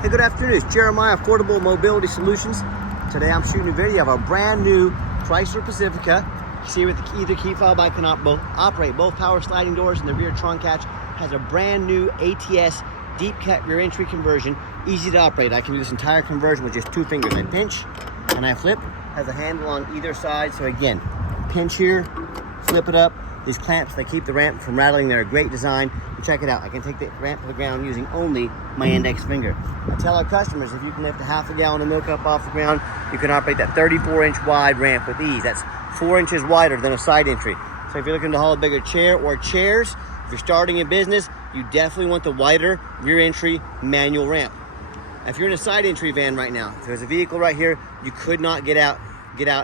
Hey, good afternoon. It's Jeremiah, Affordable Mobility Solutions. Today I'm shooting a video of a brand new Chrysler Pacifica. See with either key fob, I can operate both power sliding doors, and the rear trunk hatch has a brand new ATS deep cut rear entry conversion. Easy to operate. I can do this entire conversion with just 2 fingers. I pinch and I flip. Has a handle on either side. So again, pinch here, flip it up. These clamps, they keep the ramp from rattling. They're a great design. And check it out. I can take the ramp to the ground using only my index finger. I tell our customers, if you can lift a half a gallon of milk up off the ground, you can operate that 34-inch wide ramp with ease. That's 4 inches wider than a side entry. So if you're looking to haul a bigger chair or chairs, if you're starting a business, you definitely want the wider rear entry manual ramp. If you're in a side entry van right now, if there's a vehicle right here, you could not get out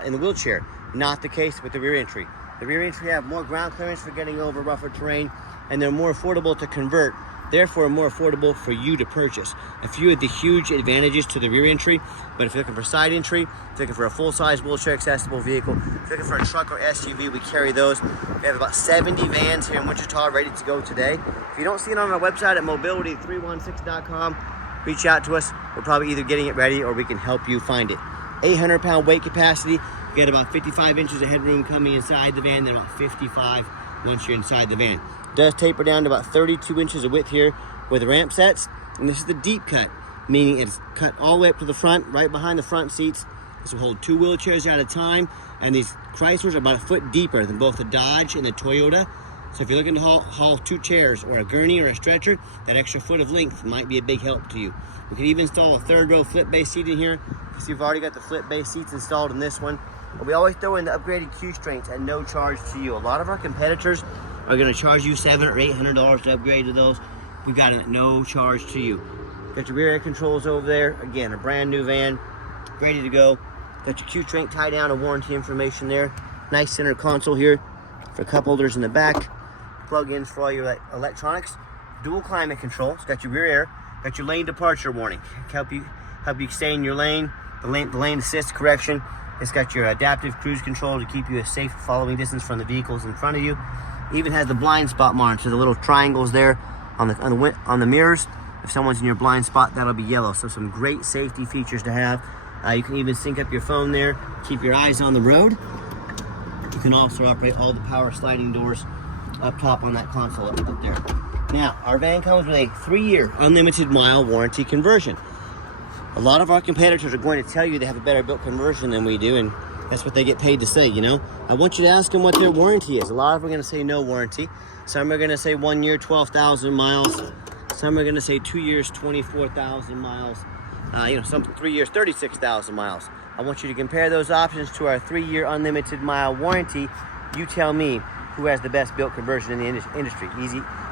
in the wheelchair. Not the case with the rear entry. The rear entry have more ground clearance for getting over rougher terrain, and they're more affordable to convert, therefore more affordable for you to purchase. A few of the huge advantages to the rear entry, but if you're looking for side entry, if you're looking for a full-size wheelchair accessible vehicle, if you're looking for a truck or SUV, we carry those. We have about 70 vans here in Wichita ready to go today. If you don't see it on our website at mobility316.com, reach out to us. We're probably either getting it ready or we can help you find it. 800-pound weight capacity. You get about 55 inches of headroom coming inside the van, then about 55 once you're inside the van. It does taper down to about 32 inches of width here where the ramp sets. And this is the deep cut, meaning it's cut all the way up to the front, right behind the front seats. This will hold 2 wheelchairs at a time. And these Chryslers are about a foot deeper than both the Dodge and the Toyota. So if you're looking to haul 2 chairs or a gurney or a stretcher, that extra foot of length might be a big help to you. We can even install a 3rd row flip base seat in here. You see, we've already got the flip base seats installed in this one. And we always throw in the upgraded Q strengths at no charge to you. A lot of our competitors are going to charge you $700 or $800 to upgrade to those. We've got it at no charge to you. Got your rear air controls over there. Again, a brand new van, ready to go. Got your Q strength tie down and warranty information there. Nice center console here for cup holders in the back. Plug-ins for all your electronics. Dual climate control. It's got your rear air. Got your lane departure warning. Help you stay in your lane. The lane assist correction. It's got your adaptive cruise control to keep you a safe following distance from the vehicles in front of you. Even has the blind spot monitor, the little triangles there on the mirrors. If someone's in your blind spot, that'll be yellow. So some great safety features to have. You can even sync up your phone there, keep your eyes on the road. You can also operate all the power sliding doors up top on that console up there. Now, our van comes with a 3-year unlimited mile warranty conversion. A lot of our competitors are going to tell you they have a better built conversion than we do, and that's what they get paid to say, you know? I want you to ask them what their warranty is. A lot of them are going to say no warranty. Some are going to say 1 year, 12,000 miles. Some are going to say 2 years, 24,000 miles. Some 3 years, 36,000 miles. I want you to compare those options to our 3-year unlimited mile warranty. You tell me who has the best built conversion in the industry.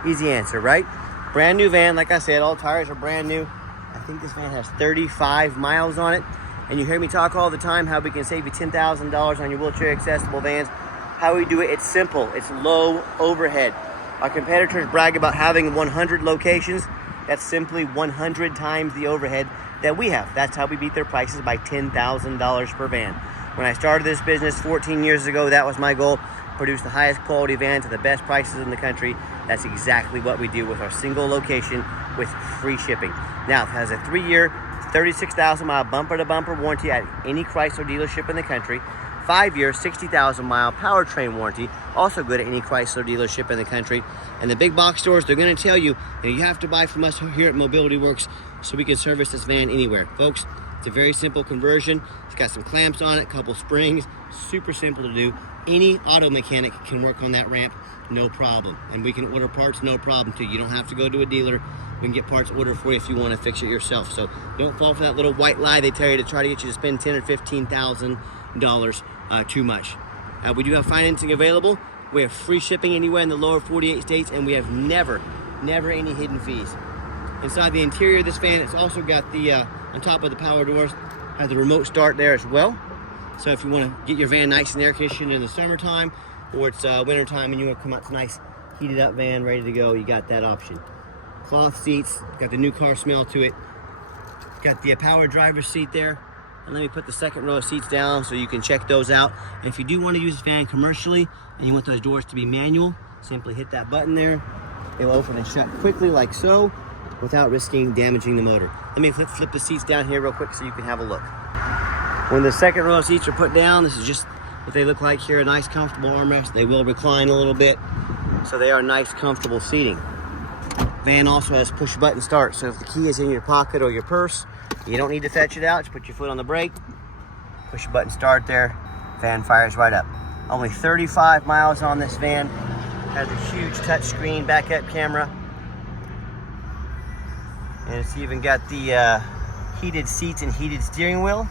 Easy answer, right? Brand new van, like I said, all tires are brand new. I think this van has 35 miles on it. And you hear me talk all the time how we can save you $10,000 on your wheelchair accessible vans. How we do it, it's simple. It's low overhead. Our competitors brag about having 100 locations. That's simply 100 times the overhead that we have. That's how we beat their prices by $10,000 per van. When I started this business 14 years ago, that was my goal. Produce the highest quality vans at the best prices in the country. That's exactly what we do with our single location with free shipping. Now, it has a 3-year, 36,000 mile bumper to bumper warranty at any Chrysler dealership in the country. 5-year, 60,000 mile powertrain warranty, also good at any Chrysler dealership in the country. And the big box stores, they're going to tell you that you have to buy from us here at Mobility Works so we can service this van anywhere. Folks, it's a very simple conversion. It's got some clamps on it, a couple springs, super simple to do. Any auto mechanic can work on that ramp, no problem. And we can order parts, no problem too. You don't have to go to a dealer. We can get parts ordered for you if you want to fix it yourself. So don't fall for that little white lie they tell you to try to get you to spend $10,000 or $15,000 too much. We do have financing available. We have free shipping anywhere in the lower 48 states, and we have never any hidden fees. Inside the interior of this van, it's also got the, on top of the power doors, has the remote start there as well. So if you want to get your van nice and air conditioned in the summertime, or it's winter time and you want to come out to a nice heated up van ready to go, you got that option. Cloth seats, got the new car smell to it. Got the power driver's seat there. And let me put the 2nd row of seats down so you can check those out. And if you do want to use this van commercially and you want those doors to be manual, simply hit that button there. It will open and shut quickly like so. without risking damaging the motor. Let me flip the seats down here real quick so you can have a look. When the second row of seats are put down, this is just what they look like here. A nice comfortable armrest. They will recline a little bit, so they are nice comfortable seating. Van also has push button start, so if the key is in your pocket or your purse, you don't need to fetch it out. Just put your foot on the brake, push button start there, van fires right up. Only 35 miles on this van. Has a huge touchscreen backup camera, and it's even got the heated seats and heated steering wheel.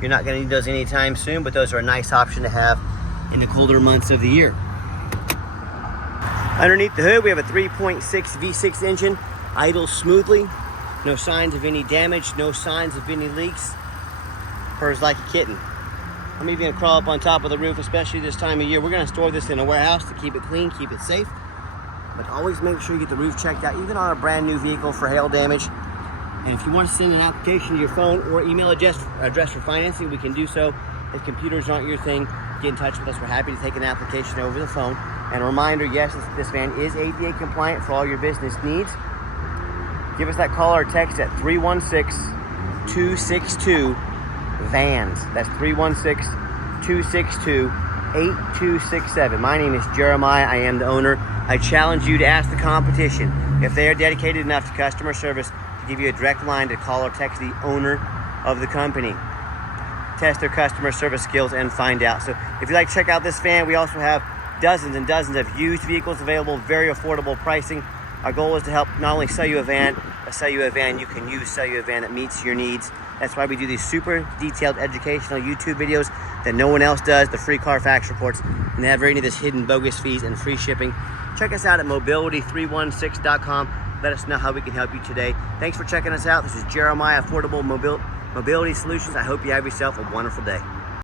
You're not going to need those anytime soon, but those are a nice option to have in the colder months of the year. Underneath the hood, we have a 3.6 V6 engine, idles smoothly. No signs of any damage, no signs of any leaks. Purrs like a kitten. I'm even gonna crawl up on top of the roof, especially this time of year. We're gonna store this in a warehouse to keep it clean, keep it safe. But always make sure you get the roof checked out, even on a brand new vehicle, for hail damage. And if you want to send an application to your phone or email address for financing, we can do so. If computers aren't your thing, get in touch with us. We're happy to take an application over the phone. And a reminder, yes, this van is ADA compliant for all your business needs. Give us that call or text at 316-262-VANS. That's 316-262-8267. My name is Jeremiah. I am the owner. I challenge you to ask the competition if they are dedicated enough to customer service to give you a direct line to call or text the owner of the company. Test their customer service skills and find out. So if you'd like to check out this van, we also have dozens and dozens of used vehicles available, very affordable pricing. Our goal is to help not only sell you a van, but sell you a van you can use, sell you a van that meets your needs. That's why we do these super detailed educational YouTube videos that no one else does, the free Carfax reports, and they have any of this hidden bogus fees and free shipping. Check us out at mobility316.com. Let us know how we can help you today. Thanks for checking us out. This is Jeremiah Affordable Mobility Solutions. I hope you have yourself a wonderful day.